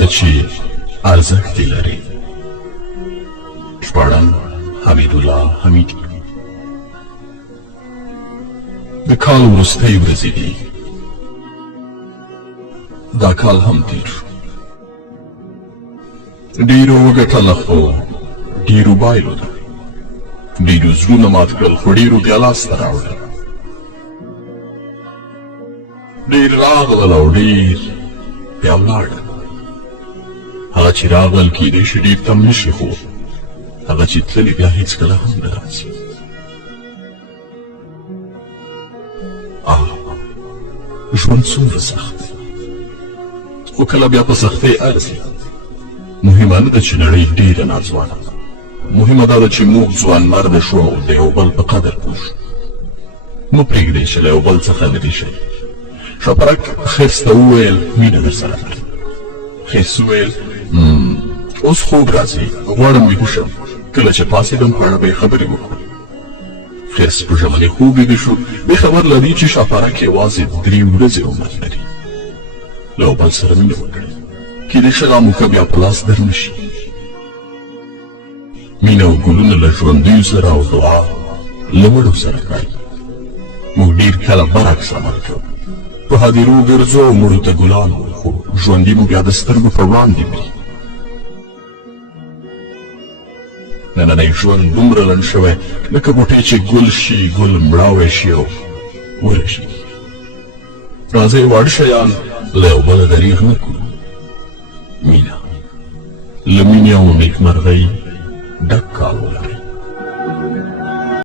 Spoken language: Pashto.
ته چې ارزښت یې لري. شپاړم حمیدالله حمیدي. د کال وروستۍ ورځې دي. دا کال هم تیر شو. ډېرو وګټله خو ډېرو بایلو ده. ډېرو زړونه مات کړل خو ډېرو بیا لاسته راوړل. ډېر راغلل او ډېر بیا ولاړل. هغه چې راغلل کیدای شي ډېر تم نه شي، خو هغه چې تللي بیا هېڅکله هم نه راځي. ژوند څومره سخت دی، خو کله بیا په سختۍ ارزي. مهمه نه ده چې نړۍ ډېره ناځوانه ده، مهمه دا ده چې موږ ځوان مرده شو او د یو بل په قدر پوه شو. مه پرېږدئ چې له یو بل څخه لرې شئ. شپرک خرس ته وویل مینه درسره لرم. خرس وویل اوس خوب راځي، غواړم ویده شم. کله چې پاڅېدم په اړه به یې خبرې وکړو. خرس په ژمنې خوب ویده شو. بې خبر لري چې شاپرک یوازې 3 ورځې عمر لري. له یو بل سره مینه وکړئ، کیدای شي هغه موکه بیا په لاس در نه شي. مینه او ګلونه له ژوندیو سره او دعا له مړو سره کوي. موږ ډېر کله برعکس عمل کوو، په هدیرو ګرځو او مړو ته ګلان وایو، خو ژوندي مو بیا د سترګو په وړاندې مري. نننی ژوند دومره لنډ شوی لکه بوټی چې ګل شي، ګل مړاوی شي او ورشي. راځئ واړه شیان له یو بله دریغ نه کړو. مینه له مینې او نیکمرغۍ ډک کال ولرئ.